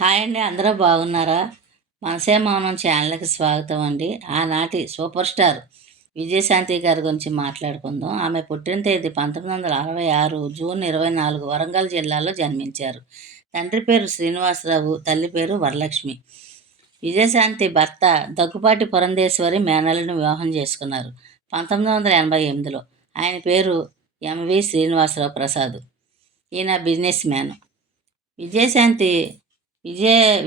Hi అండి, అందరూ బాగున్నారా? మనసే మౌనం ఛానల్కి స్వాగతం అండి. ఆనాటి సూపర్ స్టార్ విజయశాంతి గారి గురించి మాట్లాడుకుందాం. ఆమె పుట్టిన తేదీ 1966 జూన్ 24 వరంగల్ జిల్లాలో జన్మించారు. తండ్రి పేరు శ్రీనివాసరావు, తల్లి పేరు వరలక్ష్మి. విజయశాంతి భర్త దగ్గుపాటి పురంధేశ్వరి మేనల్ని వివాహం చేసుకున్నారు 1988లో. ఆయన పేరు ఎంవి శ్రీనివాసరావు ప్రసాద్. ఈయన బిజినెస్ మ్యాన్. విజయశాంతి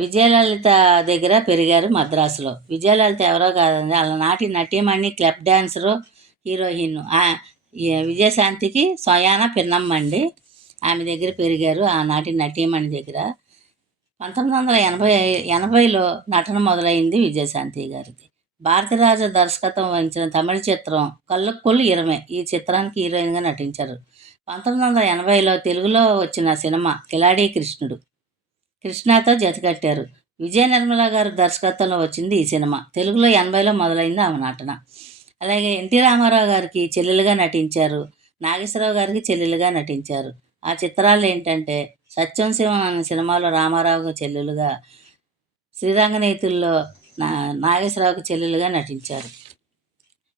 విజయలలిత దగ్గర పెరిగారు మద్రాసులో. విజయలలిత ఎవరో కాదండి, నాటి నటీమణి, క్లబ్ డాన్సరు, హీరోయిన్. విజయశాంతికి స్వయాన పిన్నమ్మ అండి. ఆమె దగ్గర పెరిగారు, ఆనాటి నటీమణి దగ్గర. 1980లో నటన మొదలైంది విజయశాంతి గారికి. భారతిరాజ దర్శకత్వం వహించిన తమిళ చిత్రం కళ్ళుక్కుళ్ళు ఇరమే ఈ చిత్రానికి హీరోయిన్గా నటించారు. 1980లో తెలుగులో వచ్చిన సినిమా కిలాడీ కృష్ణుడు, కృష్ణతో జతకట్టారు. విజయ నిర్మల గారు దర్శకత్వంలో వచ్చింది ఈ సినిమా. తెలుగులో 80లో మొదలైంది ఆమె నటన. అలాగే ఎన్టీ రామారావు గారికి చెల్లెలుగా నటించారు, నాగేశ్వరరావు గారికి చెల్లెలుగా నటించారు. ఆ చిత్రాలు ఏంటంటే సత్యం శివం అనే సినిమాలో రామారావుకు చెల్లెలుగా, శ్రీరంగనీతుల్లో నాగేశ్వరరావుకు చెల్లెలుగా నటించారు.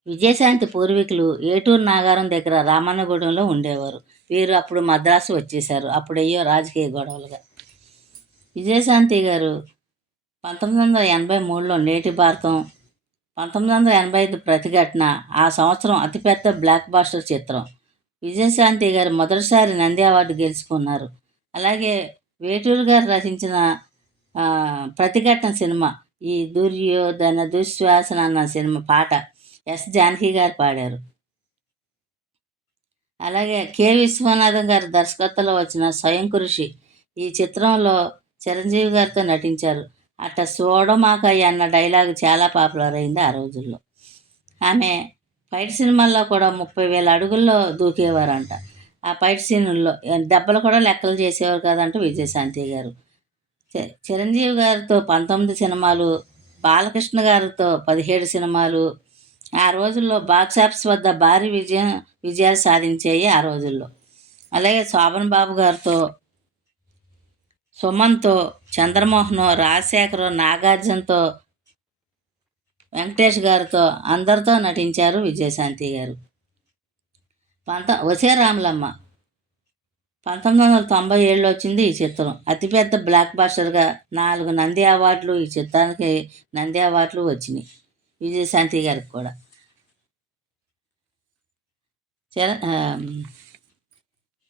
విజయశాంతి పూర్వీకులు ఏటూరు నాగారం దగ్గర రామన్నగూడెంలో ఉండేవారు. వీరు అప్పుడు మద్రాసు వచ్చేశారు, అప్పుడయ్యో రాజకీయ గొడవలుగా. విజయశాంతి గారు 1983లో నేటి భారతం, 1985 ప్రతిఘటన ఆ సంవత్సరం అతిపెద్ద బ్లాక్ బాస్టర్ చిత్రం. విజయశాంతి గారు మొదటిసారి నంది అవార్డు గెలుచుకున్నారు. అలాగే వేటూరు గారు రచించిన ప్రతిఘటన సినిమా, ఈ దుర్యోధన దుశ్వాసన అన్న సినిమా పాట ఎస్ జానకి గారు పాడారు. అలాగే కె విశ్వనాథం గారి దర్శకత్వంలో వచ్చిన స్వయం కృషి, ఈ చిత్రంలో చిరంజీవి గారితో నటించారు. అట్ట చూడమాకయ్య అన్న డైలాగ్ చాలా పాపులర్ అయింది ఆ రోజుల్లో. ఆమె ఫైట్ సినిమాల్లో కూడా 30,000 అడుగుల్లో దూకేవారంట. ఆ ఫైట్ సీనుల్లో దెబ్బలు కూడా లెక్కలు చేసేవారు కాదంట విజయశాంతి గారు. చిరంజీవి గారితో 19 సినిమాలు, బాలకృష్ణ గారితో 17 సినిమాలు. ఆ రోజుల్లో బాక్సాఫీస్ వద్ద భారీ విజయాలు సాధించాయి ఆ రోజుల్లో. అలాగే శోభన్ బాబు గారితో, సుమన్తో, చంద్రమోహన్, రాజశేఖర్, నాగార్జునతో, వెంకటేష్ గారితో, అందరితో నటించారు విజయశాంతి గారు. ఒసే రాములమ్మ 1997లో వచ్చింది ఈ చిత్రం. అతిపెద్ద బ్లాక్ బాస్టర్గా 4 నంది అవార్డులు, ఈ చిత్రానికి నంది అవార్డులు వచ్చినాయి విజయశాంతి గారికి కూడా.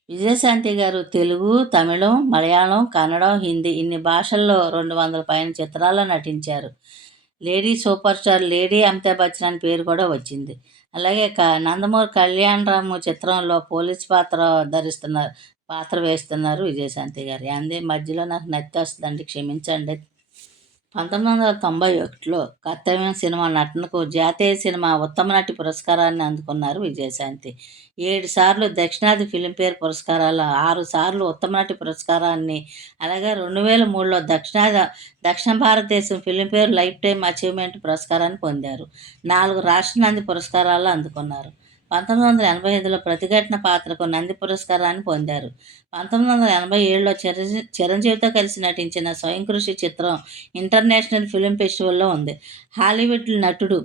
విజయశాంతి గారు తెలుగు, తమిళం, మలయాళం, కన్నడం, హిందీ ఇన్ని భాషల్లో 200 పైన చిత్రాల్లో నటించారు. Lady super star lady Amitabh Bachchan అని పేరు కూడా వచ్చింది. అలాగే నందమూరి కళ్యాణరాము చిత్రంలో పోలీస్ పాత్ర వేస్తున్నారు విజయశాంతి గారు. అందే మధ్యలో నాకు నత్తి వస్తుందండి, క్షమించండి. 1991లో కర్తవ్యం సినిమా నటనకు జాతీయ సినిమా ఉత్తమ నటి పురస్కారాన్ని అందుకున్నారు విజయశాంతి. 7 సార్లు దక్షిణాది ఫిలింఫేర్ పురస్కారాలు, 6 సార్లు ఉత్తమ నటి పురస్కారాన్ని, అలాగే 2003లో దక్షిణ భారతదేశం ఫిలింఫేర్ లైఫ్ టైమ్ అచీవ్మెంట్ పురస్కారాన్ని పొందారు. 4 రాష్ట్ర నంది పురస్కారాలు అందుకున్నారు. 1985లో ప్రతిఘటన పాత్రకు నంది పురస్కారాన్ని పొందారు. 1987లో చిరంజీవితో కలిసి నటించిన స్వయం కృషి చిత్రం ఇంటర్నేషనల్ ఫిలిం ఫెస్టివల్లో ఉంది. హాలీవుడ్ నటుడు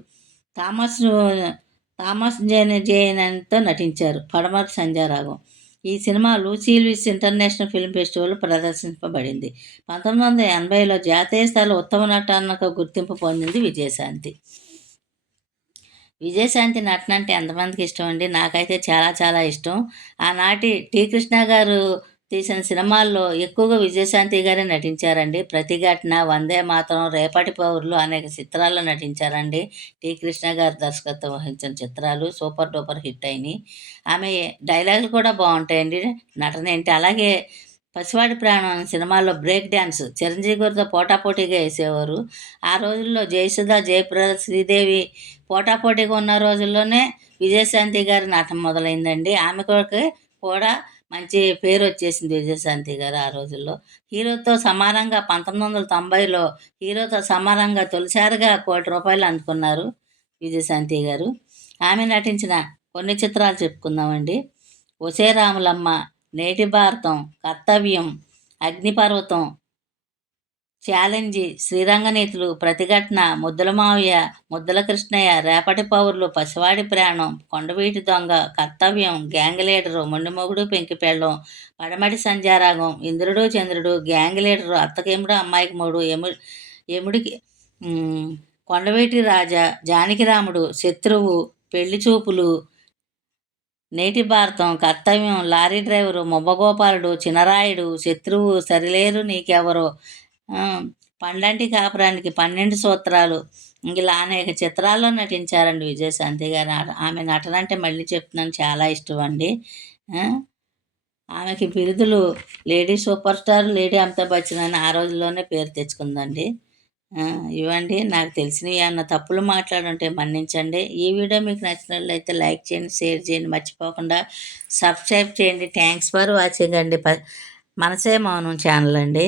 థామస్ జేనతో నటించారు పడమటి సంధ్యారాగం. ఈ cinema Lucy Lewis international film festival ప్రదర్శింపబడింది. 1980లో జాతీయ స్థాయిలో ఉత్తమ నటనకు గుర్తింపు పొందింది విజయశాంతి. విజయశాంతి నటన అంటే ఎంతమందికి ఇష్టం అండి? నాకైతే చాలా చాలా ఇష్టం. ఆనాటి టి కృష్ణ గారు తీసిన సినిమాల్లో ఎక్కువగా విజయశాంతి గారే నటించారండి. ప్రతిఘటన, వందే మాతరం, రేపటి పౌరులు అనేక చిత్రాల్లో నటించారండి. టి కృష్ణ గారు దర్శకత్వం వహించిన చిత్రాలు సూపర్ డూపర్ హిట్ అయినాయి. ఆమె డైలాగులు కూడా బాగుంటాయండి, నటన ఏంటి. అలాగే పసివాడి ప్రాణం అనే సినిమాలో బ్రేక్ డ్యాన్స్ చిరంజీవి గారితో పోటాపోటీగా వేసేవారు. ఆ రోజుల్లో జయసుధ, జయప్రద, శ్రీదేవి పోటాపోటీగా ఉన్న రోజుల్లోనే విజయశాంతి గారి నటన మొదలైందండి. ఆమె కూడా మంచి పేరు వచ్చేసింది విజయశాంతి గారు ఆ రోజుల్లో. హీరోతో సమానంగా 1990లో హీరోతో సమానంగా తొలిసారిగా ₹1,00,00,000 అందుకున్నారు విజయశాంతి గారు. ఆమె నటించిన కొన్ని చిత్రాలు చెప్పుకుందామండి. ఒసే రాములమ్మ, నేటి భారతం, కర్తవ్యం, అగ్నిపర్వతం, ఛాలెంజి, శ్రీరంగనీతులు, ప్రతిఘటన, ముద్దుల మావయ్య, ముద్దుల కృష్ణయ్య, రేపటి పౌరులు, పసివాడి ప్రాణం, కొండవీటి దొంగ, కర్తవ్యం, గ్యాంగ్ లీడరు, మొండిమొగుడు పెంకిపెళ్ళం, పడమటి సంధ్యారాగం, ఇంద్రుడు చంద్రుడు, గ్యాంగ్ లీడరు, అత్తకేముడు అమ్మాయికి మూడు, ఎముడికి ఉమ్, కొండవీటి రాజా, జానకిరాముడు, శత్రువు, పెళ్లి చూపులు, నేటి భారతం, కర్తవ్యం, లారీ డ్రైవరు, ముబ్బగోపాలుడు, చినరాయుడు, శత్రువు, సరిలేరు నీకెవరు, ఆ, పండంటి కాపురానికి 12 సూత్రాలు, ఇలా అనేక చిత్రాల్లో నటించారండి విజయశాంతి గారు. ఆమె నటన అంటే మళ్ళీ చెప్తున్నాను చాలా ఇష్టం అండి. ఆ, ఆమెకి బిరుదులు lady super star, lady Amitabh Bachchan అని ఆ రోజుల్లోనే పేరు తెచ్చుకుందండి. ఇవ్వండి నాకు తెలిసినవి. ఏమన్నా తప్పులు మాట్లాడుంటే మన్నించండి. ఈ వీడియో మీకు నచ్చినట్లయితే లైక్ చేయండి, షేర్ చేయండి, మర్చిపోకుండా సబ్స్క్రైబ్ చేయండి. థ్యాంక్స్ ఫర్ వాచింగ్ అండి. మనసే మౌనం ఛానల్ అండి.